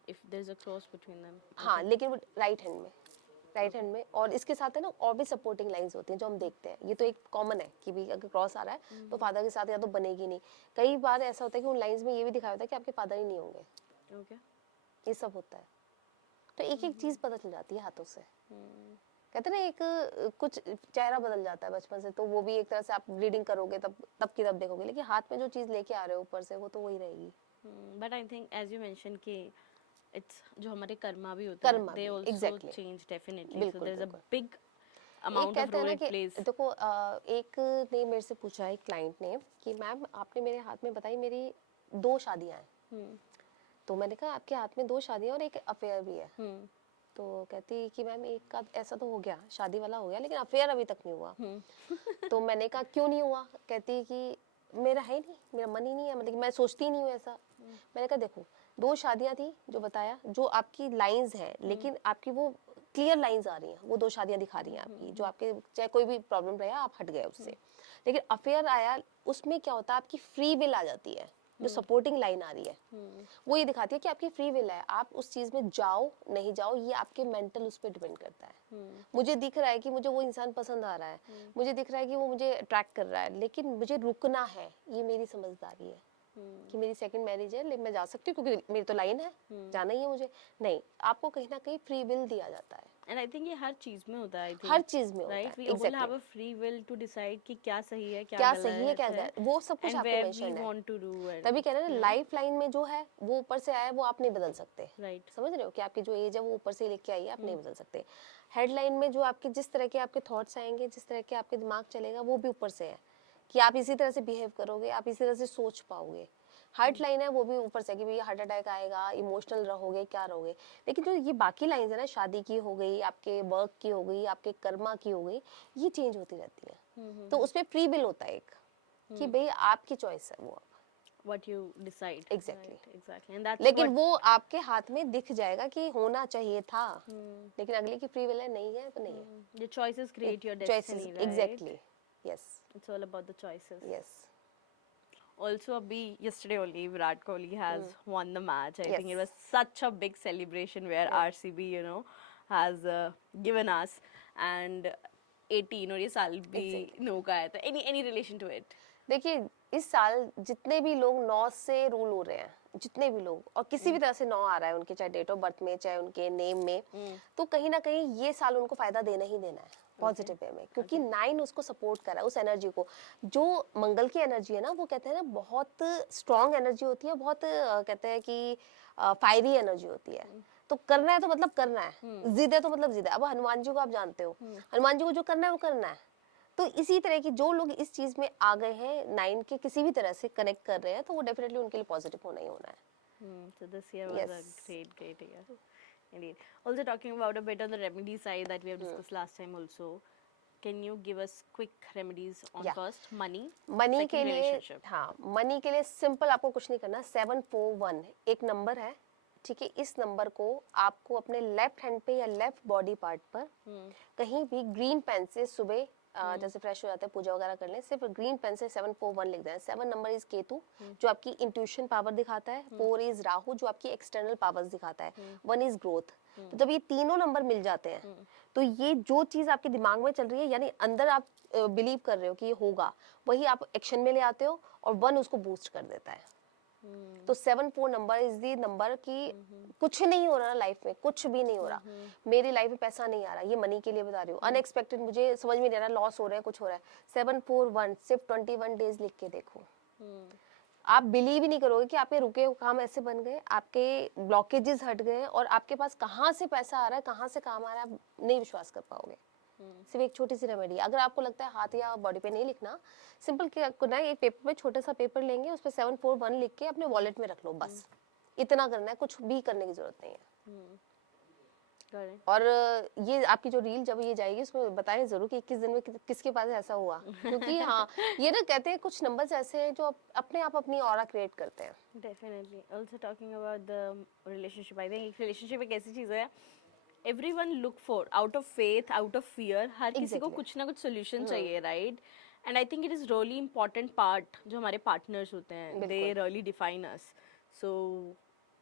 if there's a cross between them. हाँ, लेकिन वो राइट हैंड में, राइट हैंड में, और इसके साथ है ना और भी सपोर्टिंग लाइंस होती हैं जो हम देखते हैं। ये तो एक कॉमन है कि भी अगर क्रॉस आ रहा है तो फादर के साथ या तो बनेगी नहीं। कई बार ऐसा होता है कि उन लाइंस में ये भी दिखाया होता है कि आपके फादर ही नहीं होंगे, Okay. ये सब होता है। तो एक एक चीज पता चल जाती है हाथों से। कहते हैं ना एक कुछ चेहरा बदल जाता है बचपन से, तो वो भी एक तरह से आप रीडिंग करोगे तब की तब देखोगे, लेकिन हाथ में जो चीज लेके आ रहे हो ऊपर से वो तो वही रहेगी। But I think as you mentioned कि it's जो हमारे कर्मा भी होते हैं, कर्मा they भी, also exactly. change definitely. So बिल्कुल there's a बिल्कुल। big एक amount of कहते हैं role ना it कि plays. देखो एक ने मेरे से पूछा, एक क्लाइंट ने, कि मैम आपने मेरे हाथ में बताई मेरी 2 शादियां हैं। तो मैंने कहा आपके हाथ में 2 शादियां और एक अफेयर भी है। तो कहती कि मैम एक का ऐसा तो हो गया, शादी वाला हो गया, लेकिन अफेयर अभी तक नहीं हुआ। तो मैंने कहा क्यों नहीं हुआ? कहती कि मेरा है नहीं, मेरा मन ही नहीं है, मतलब कि मैं सोचती ही नहीं हूँ ऐसा। मैंने कहा देखो 2 शादियां थी जो बताया, जो आपकी लाइंस हैं, लेकिन आपकी वो क्लियर लाइंस आ रही हैं, वो 2 शादियां दिखा रही हैं आपकी, जो आपके चाहे कोई भी प्रॉब्लम रहा आप हट गए उससे। लेकिन अफेयर आया, उसमें क्या होता है आपकी फ्री विल आ जाती है, जो सपोर्टिंग लाइन आ रही है वो ये दिखाती है कि आपकी फ्री विल है, आप उस चीज में जाओ नहीं जाओ ये आपके मेंटल उस पर डिपेंड करता है। मुझे दिख रहा है कि मुझे वो इंसान पसंद आ रहा है, मुझे दिख रहा है कि वो मुझे अट्रैक्ट कर रहा है, लेकिन मुझे रुकना है, ये मेरी समझदारी है कि मेरी सेकंड मैरिज है, लेकिन मैं जा सकती हूँ क्योंकि मेरी तो लाइन है, जाना ही है मुझे। नहीं, आपको कहीं ना कहीं फ्री विल दिया जाता है, And I think ये हर चीज में होता है, I think. हर चीज में होता Right? है। We all exactly have a free will to decide कि क्या सही है, क्या क्या गलत सही है क्या है, गलत, वो सब कुछ and आपको where we मेंशन है। want to do and तभी कह रहे हैं ना लाइफ लाइन में जो है वो ऊपर से आया है, वो आप नहीं बदल सकते। Right. समझ रहे हो कि आपकी जो एज है वो ऊपर से लेके आई है, आप नहीं बदल सकते। हेडलाइन में जो आपके जिस तरह के आपके थॉट्स आएंगे, जिस तरह के आपके दिमाग चलेगा, वो भी ऊपर से है कि आप इसी तरह से बिहेव करोगे, आप इसी तरह से सोच पाओगे। हार्ट लाइन है वो भी ऊपर से कि भैया हार्ट अटैक आएगा, इमोशनल रहोगे, क्या रहोगे। लेकिन जो ये बाकी लाइंस है ना, शादी की हो गई, आपके वर्क की हो गई, आपके कर्मा की हो गई, ये चेंज होती रहती है। तो उसमें फ्री विल होता है एक कि भाई आपकी चॉइस है वो, what you decide. Exactly. Right, exactly. And that's लेकिन what वो आपके हाथ में दिख जाएगा कि होना चाहिए था, लेकिन अगले की फ्री विल है, नहीं है तो नहीं है। the choices create your choices, destiny, right? Exactly, yes It's all about the choices. Yes Also, abhi yesterday only Virat Kohli has won the match. I think it Yes. was such a big celebration where RCB, you know, has given us and 18 और ये साल भी Exactly. No का है, तो any relation to it? देखिए इस साल जितने भी लोग 9 से रूल हो रहे हैं, जितने भी लोग और किसी भी तरह से 9 आ रहा है उनके, चाहे डेट ऑफ बर्थ में, चाहे उनके नेम में, तो कहीं ना कहीं ये साल उनको फायदा देना ही देना है पॉजिटिव वे में, क्योंकि 9 उसको सपोर्ट कर रहा है उस एनर्जी को। जो मंगल की एनर्जी है ना, वो कहते हैं ना बहुत स्ट्रॉन्ग एनर्जी होती है, बहुत कहते हैं कि फायरी एनर्जी होती है। तो करना है तो मतलब करना है, जिद है तो मतलब जिद है। अब हनुमान जी को आप जानते हो, हनुमान जी को जो करना है वो करना है। तो इसी तरह की जो लोग इस चीज में आ गए हैं, 9 के किसी भी तरह से कनेक्ट कर रहे हैं, तो वो डेफिनेटली उनके लिए पॉजिटिव होना ही होना है। So this year was a Yes. great year. Indeed. Also talking about a bit on the remedy side that we have discussed last time also. Can you give us quick remedies on Yeah. first money, money second के लिए, relationship? हाँ, money के लिए simple आपको कुछ नहीं करना। 741 एक नंबर है, ठीक है। इस नंबर को आपको अपने लेफ्ट हैंड पे या लेफ्ट बॉडी पार्ट पर कहीं भी ग्रीन पेन से सुबह जैसे फ्रेश हो जाते हैं, पूजा वगैरह कर लें, सिर्फ ग्रीन पेन से 741 लिख दें। 7 नंबर इज केतु, जो आपकी इंट्यूशन पावर दिखाता है। 4 इज राहु, जो आपकी एक्सटर्नल पावर्स दिखाता है। 1 इज ग्रोथ। तो जब ये तीनों नंबर मिल जाते हैं, तो ये जो चीज आपके दिमाग में चल रही है, यानी अंदर आप बिलीव कर रहे हो कि ये होगा, वही आप एक्शन में ले आते हो, और 1 उसको बूस्ट कर देता है। तो 7-4 नंबर इज दी नंबर की कुछ नहीं हो रहा ना लाइफ में, कुछ भी नहीं हो रहा, मेरी लाइफ में पैसा नहीं आ रहा, ये मनी के लिए बता रही हूँ, अनएक्सपेक्टेड मुझे समझ में नहीं आ रहा, लॉस हो रहा है, कुछ हो रहा है, 741 सिर्फ 21 डेज लिख के देखो। आप बिलीव ही नहीं करोगे कि आपके रुके हुए काम ऐसे बन गए, आपके ब्लॉकेजेस हट गए, और आपके पास कहाँ से पैसा आ रहा है, कहाँ से काम आ रहा है, आप नहीं विश्वास कर पाओगे। सिर्फ एक छोटी सी रेमेडी, अगर आपको लगता है हाथ या बॉडी पे नहीं लिखना, सिंपल क्या करना है, एक पेपर में छोटा सा पेपर लेंगे, उस पर 741 लिख के अपने वॉलेट में रख लो, बस इतना करना है, कुछ भी करने की जरूरत नहीं है। और ये आपकी जो रील जब ये जाएगी, उसमें बताएं जरूर कि 21 दिन में किसके पास ऐसा हुआ, क्योंकि हाँ, ये ना कहते हैं कुछ नंबर्स ऐसे हैं जो अपने आप अपनी ऑरा क्रिएट करते हैं। Definitely. Also talking about the relationship, I think relationship एक ऐसी चीज है, everyone look for out of faith, out of fear, हर किसी को Exactly. कुछ ना कुछ solution चाहिए, right? And I think it is really important part जो हमारे partners होते हैं, they really define us. So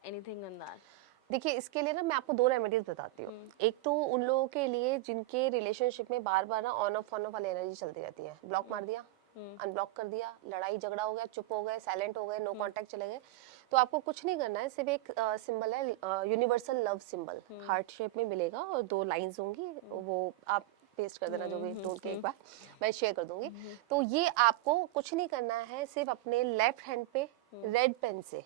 anything on that? देखिए, इसके लिए ना मैं आपको 2 रेमेडीज बताती हूँ। एक तो उन लोगों के लिए जिनके रिलेशनशिप में बार बार ना ऑन ऑफ वाली एनर्जी चलती रहती है, ब्लॉक मार दिया, अनब्लॉक कर दिया, लड़ाई झगड़ा हो गया, चुप हो गए, साइलेंट हो गए, नो कांटेक्ट चले गए, तो आपको कुछ नहीं करना है, सिर्फ एक सिंबल है, universal love symbol, heart shape में मिलेगा, और 2 लाइंस होंगी, वो आप पेस्ट कर देना, जो भी ढूंढ के एक बार मैं शेयर कर दूंगी। तो ये आपको कुछ नहीं करना है, सिर्फ अपने लेफ्ट हैंड पे रेड पेन से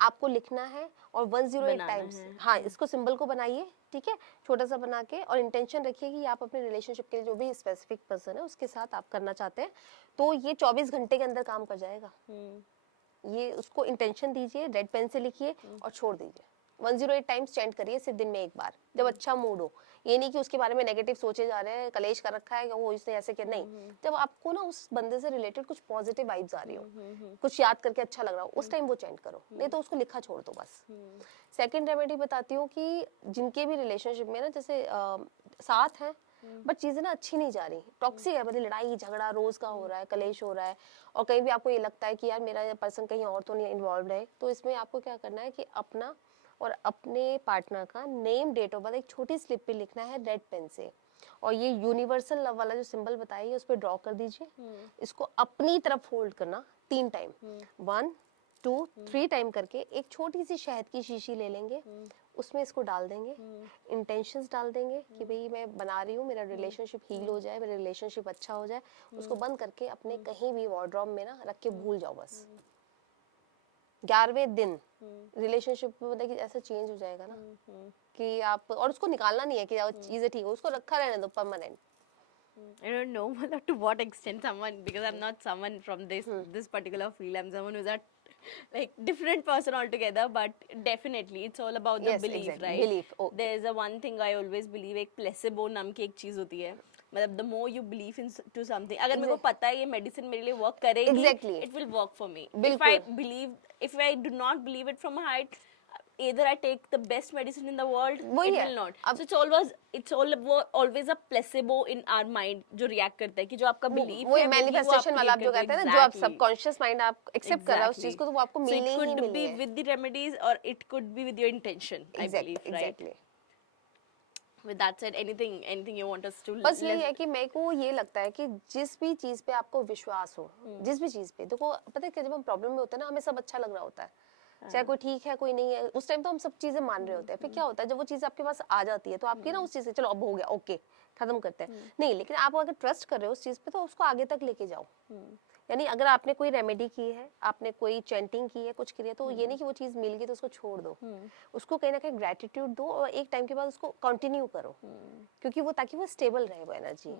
आपको लिखना है, और 108 टाइम्स, हाँ, इसको सिंबल को बनाइए, ठीक है, छोटा सा बना के, और इंटेंशन रखिए कि आप अपने रिलेशनशिप के लिए जो भी स्पेसिफिक पर्सन है उसके साथ आप करना चाहते हैं, तो ये 24 घंटे के अंदर काम कर जाएगा। ये उसको इंटेंशन दीजिए, रेड पेन से लिखिए और छोड़ दीजिए। 108 टाइम्स चैंट करिए सिर्फ दिन में एक बार, जब अच्छा मूड हो। ये नहीं कि उसके बारे में नेगेटिव सोचे जा रहे हैं, कलेश कर रखा है, वो इसने ऐसे किया, नहीं, जब आपको ना उस बंदे से रिलेटेड कुछ पॉजिटिव वाइब्स आ रही हो, कुछ याद करके अच्छा लग रहा हो, उस टाइम वो चैंट करो, नहीं तो उसको लिखा छोड़ दो बस। सेकंड रेमेडी बताती हूँ कि जिनके भी रिलेशनशिप में ना जैसे साथ हैं बट चीजें ना अच्छी नहीं जा रही, टॉक्सिक है, मतलब लड़ाई झगड़ा रोज का हो रहा है, कलेश हो रहा है, और कहीं भी आपको ये लगता है कि यार मेरा पर्सन कहीं और तो नहीं इन्वॉल्व है, तो इसमें आपको क्या करना है कि अपना और अपने पार्टनर का नेम, डेट ऑफ बर्थ एक छोटी स्लिप पे लिखना है रेड पेन से, और ये यूनिवर्सल लव वाला जो सिंबल बताइए उस पर ड्रॉ कर दीजिए। इसको अपनी तरफ फोल्ड करना 3 टाइम, 1 2 3 टाइम करके, एक छोटी सी शहद की शीशी ले लेंगे, उसमें इसको डाल देंगे, इंटेंशंस डाल देंगे कि भाई मैं बना रही हूँ, मेरा रिलेशनशिप हील हो जाए, मेरा रिलेशनशिप अच्छा हो जाए, उसको बंद करके अपने कहीं भी वार्डरोब में ना रख के भूल जाओ बस। 11वें दिन रिलेशनशिप में मतलब कि ऐसा चेंज हो जाएगा ना कि आप, और उसको निकालना नहीं है कि चीजें ठीक हो, उसको रखा रहने दो permanent. I don't know to what extent someone, because I'm not someone from this particular field. I'm someone who's a like different person altogether. But definitely, it's all about the Yes, belief, exactly. right? Belief. Okay. There's a one thing I always believe, एक placebo नाम की एक चीज होती है, मतलब the more you believe to something, अगर मेरे को पता है ये medicine मेरे लिए work करेगी, Exactly. it will work for me. बिल्कुल. If I do not believe it from my heart, either I take the best medicine in the world, वही it है. will not. So it's always a placebo in our mind जो react करता है कि जो आपका belief वो है मैनिफेस्टेशन वाला आप जो कहते हैं ना, जो आप सबकॉन्शियस माइंड आप एक्सेप्ट कर रहा है उस चीज को, तो वो आपको मिलनी ही मिलनी है। So it could be with the remedies or it could be with your intention, I believe, right? Exactly. With that said, anything you want us to बस यही है कि मेरे को ये लगता है कि जिस भी चीज पे आपको विश्वास हो, जिस भी चीज पे देखो, पता है कि जब हम प्रॉब्लम में होते हैं ना, हमें सब अच्छा लग रहा होता है, चाहे कोई ठीक है कोई नहीं है, उस टाइम तो हम सब चीजें मान रहे होते हैं। फिर क्या होता है जब वो चीज आपके पास आ जाती है तो आपकी ना उस चीज से चलो अब हो गया, ओके खत्म करते हैं, नहीं, लेकिन आप अगर ट्रस्ट कर रहे हो उस चीज पे तो उसको आगे तक लेके जाओ। यानी अगर आपने कोई रेमेडी की है, आपने कोई चैंटिंग की है, कुछ की है, तो ये नहीं कि वो चीज मिल गई तो उसको छोड़ दो, उसको कहीं ना कहीं ग्रेटिट्यूड दो और एक टाइम के बाद उसको कंटिन्यू करो, क्योंकि वो ताकि वो स्टेबल रहे वो एनर्जी।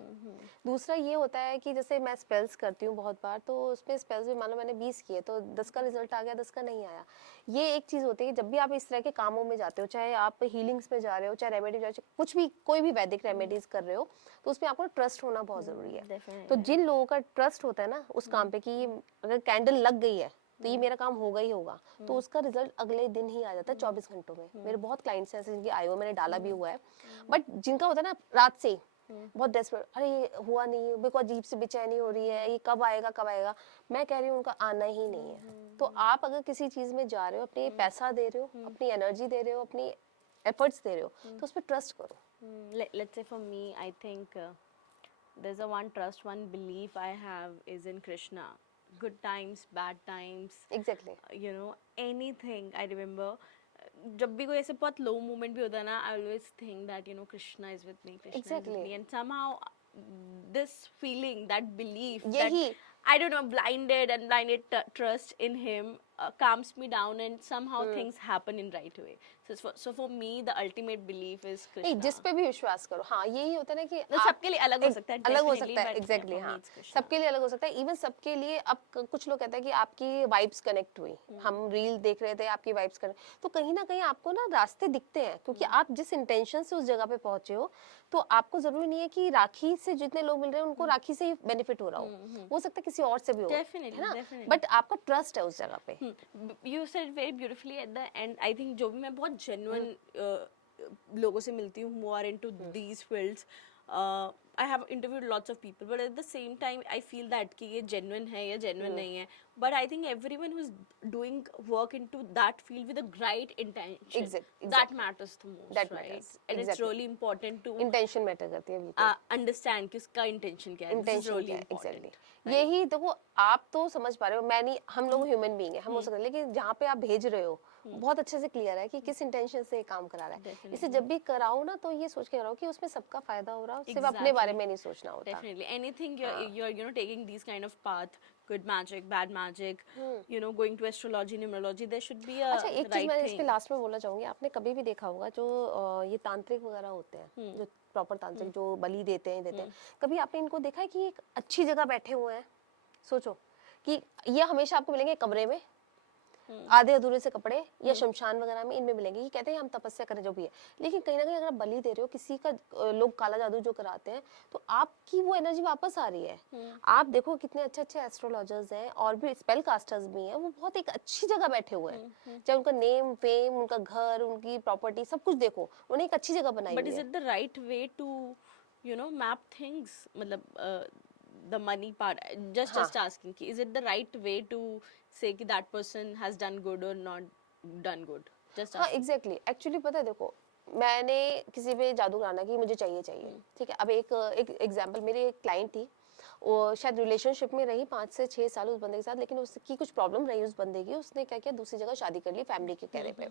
दूसरा ये होता है कि जैसे मैं स्पेल्स करती हूँ बहुत बार, तो उसमें स्पेल्स भी मान लो मैंने 20 किए तो 10 का रिजल्ट आ गया, 10 का नहीं आया। ये एक चीज होती है कि जब भी आप इस तरह के कामों में जाते हो, चाहे आप हीलिंग्स में जा रहे हो, चाहे रेमेडी जा रहे हो, कुछ भी कोई भी वैदिक रेमेडीज कर रहे हो, तो उसमें आपको ट्रस्ट होना बहुत जरूरी है। तो जिन लोगों का ट्रस्ट होता है ना उस काम पे कि अगर कैंडल लग गई है तो ये मेरा काम होगा ही होगा, तो उसका रिजल्ट अगले दिन ही आ जाता है 24 घंटों में। मेरे बहुत क्लाइंट्स हैं ऐसे जिनकी आईओ मैंने डाला भी हुआ है, बट जिनका होता है ना रात से ही बहुत डेस्परेट, अरे ये हुआ नहीं, मेरे को अजीब सी बेचैनी हो रही है, ये कब आएगा कब आएगा, मैं कह रही हूँ उनका आना ही नहीं है। तो आप अगर किसी चीज में जा रहे हो, अपने पैसा दे रहे हो, अपनी एनर्जी दे रहे हो, अपनी एफर्ट्स दे रहे हो, तो उस पर ट्रस्ट करो। Let's say for me, I think there's a one trust, one belief I have is in Krishna. Good times, bad times, exactly you know, anything. I remember जब भी कोई ऐसे बहुत low moment भी होता है ना, I always think that, you know, Krishna is with me, Krishna is with Exactly. me, and somehow this feeling, that belief, that यही I don't know, blinded trust in him calms me down, and somehow things happen in right way. So for me, the ultimate belief is नहीं, Krishna. जिस पे भी विश्वास करो, हाँ यही होता है ना कि तो सबके लिए अलग हो सकता है, अलग हो definitely, सकता है, but एग्जैक्टली for me हाँ it's Krishna. सबके लिए अलग हो सकता है। इवन सबके लिए अब कुछ लोग कहते हैं कि आपकी वाइब्स कनेक्ट हुई, हम रील देख रहे थे आपकी वाइब्स कनेक्ट, तो कहीं ना कहीं आपको ना रास्ते दिखते हैं, क्योंकि आप जिस इंटेंशन से उस जगह पे पहुंचे हो, तो आपको जरूरी नहीं है कि राखी से जितने लोग मिल रहे हैं उनको राखी से ही बेनिफिट हो रहा हो सकता है किसी और से भी हो, Definitely, है ना, definitely. बट आपका ट्रस्ट है उस जगह पे। You said very beautifully at the end. I think जो भी मैं बहुत genuine लोगों से मिलती हूँ who are into these fields, I have interviewed lots of people, but at the same time I feel that कि ये genuine है या genuine नहीं है, but I think everyone who's doing work into that field with a right intention, that Exactly. matters the most, That right? matters. And it's Exactly. really important to intention matter करती है बिल्कुल। understand कि उसका intention क्या है. This is intention really क्या है, important. Exactly यही देखो, आप तो समझ पा रहे हो, मैं नहीं, हम लोग ह्यूमन बीइंग है, हम हो सकते हैं, लेकिन जहाँ पे आप भेज रहे हो बहुत अच्छे से क्लियर है कि किस इंटेंशन से ये काम करा रहा है। इसे जब भी कराओ ना तो ये सोच के कराओ कि उसमें सबका फायदा हो रहा हो, सिर्फ अपने बारे में नहीं सोचना होता। Definitely. Anything you're you know taking these kind of path, good magic, bad magic, you know, going to astrology, numerology, there should be a अच्छा, एक चीज right मैं इस पे thing. लास्ट में बोलना चाहूंगी, आपने कभी भी देखा होगा जो ये तांत्रिक वगैरह होते हैं, जो प्रॉपर तांत्रिक जो बलि देते हैं, कभी आपने इनको देखा है कि एक अच्छी जगह बैठे हुए हैं? सोचो कि ये हमेशा आपको मिलेंगे कमरे में, आधे अधूरे से कपड़े, या शमशान वगैरह में, इनमें मिलेंगे। ये कहते हैं हम तपस्या करें जो भी है, लेकिन कहीं ना कहीं अगर आप बलि दे रहे हो किसी का, लोग काला जादू जो कराते हैं, तो आपकी वो एनर्जी वापस आ रही है। आप देखो कितने अच्छे अच्छे एस्ट्रोलॉजर्स हैं और भी स्पेल कास्टर्स भी हैं, वो बहुत एक अच्छी जगह बैठे हुए हैं, चाहे उनका नेम फेम, उनका घर, उनकी प्रॉपर्टी, सब कुछ देखो, उन्हें एक अच्छी जगह बनाई But हुई is है। it the right way to, you know, map things? मतलब the money part. Just asking कि is it the right way to say कि that person has done good or not done good? Just हाँ asking. Exactly, actually पता है देखो, मैंने किसी पे जादू कराना कि मुझे चाहिए, ठीक है, अब एक एग्जांपल, मेरी एक क्लाइंट थी, वो शायद रिलेशनशिप में रही 5 से 6 साल उस बंदे के साथ, लेकिन उसकी कुछ प्रॉब्लम रही उस बंदे की, उसने क्या किया, दूसरी जगह शादी कर ली फैमिली के कहने पे।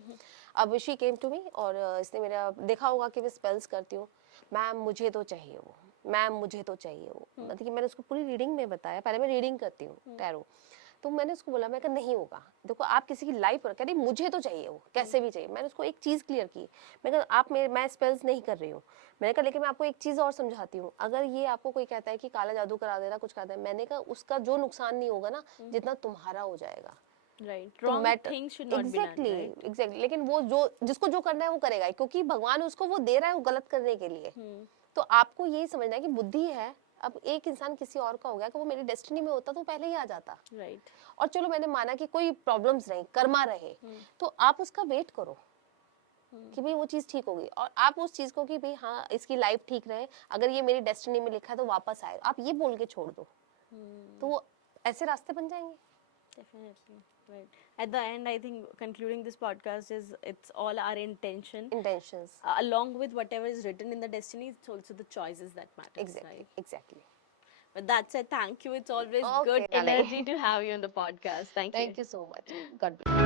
अब शी केम टू मी और इसने मेरा देखा होगा कि मैं स्पेल्स करती हूँ, मैम मुझे तो चाहिए वो, मैम मुझे तो चाहिए वो, मतलब कि मैंने उसको पूरी रीडिंग में बताया, पहले मैं रीडिंग करती हूँ टैरो, तो मैंने उसको बोला, मैं कहा नहीं होगा, देखो आप किसी की लाइफ पर कह रही मुझे तो चाहिए वो, कैसे भी चाहिए। मैंने उसको एक चीज क्लियर की, मैं कहा आप मैं स्पेल्स नहीं कर रही हूँ, मैंने कहा लेकिन मैं आपको एक चीज और समझाती हूँ, अगर ये आपको कोई कहता है कि काला जादू करा दे रहा, कुछ करा दे, मैंने कहा उसका जो नुकसान नहीं होगा ना, जितना तुम्हारा हो जाएगा। Right. तो Wrong things should not be done, right? Exactly, लेकिन वो जो जिसको जो करना है वो करेगा, क्योंकि भगवान उसको वो दे रहा है वो गलत करने के लिए। तो आपको यही समझना है कि बुद्धि है, अब एक इंसान किसी और का हो गया कि वो मेरी डेस्टिनी में होता तो पहले ही आ जाता। Right. और चलो मैंने माना कि कोई प्रॉब्लम्स रही, कर्मा रहे, तो आप उसका वेट करो कि भाई वो चीज ठीक होगी, और आप उस चीज को कि भाई हाँ इसकी लाइफ ठीक रहे, अगर ये मेरी डेस्टिनी में लिखा है तो वापस आए, आप ये बोल के छोड़ दो, तो वो ऐसे रास्ते बन जाएंगे। Definitely. Right. At the end, I think concluding this podcast is it's all our intention. Intentions, Along with whatever is written in the destiny, it's also the choices that matters, exactly right? Exactly. But that's it. Thank you. It's always Okay, good darling. energy to have you on the podcast. Thank you. Thank you so much, God bless.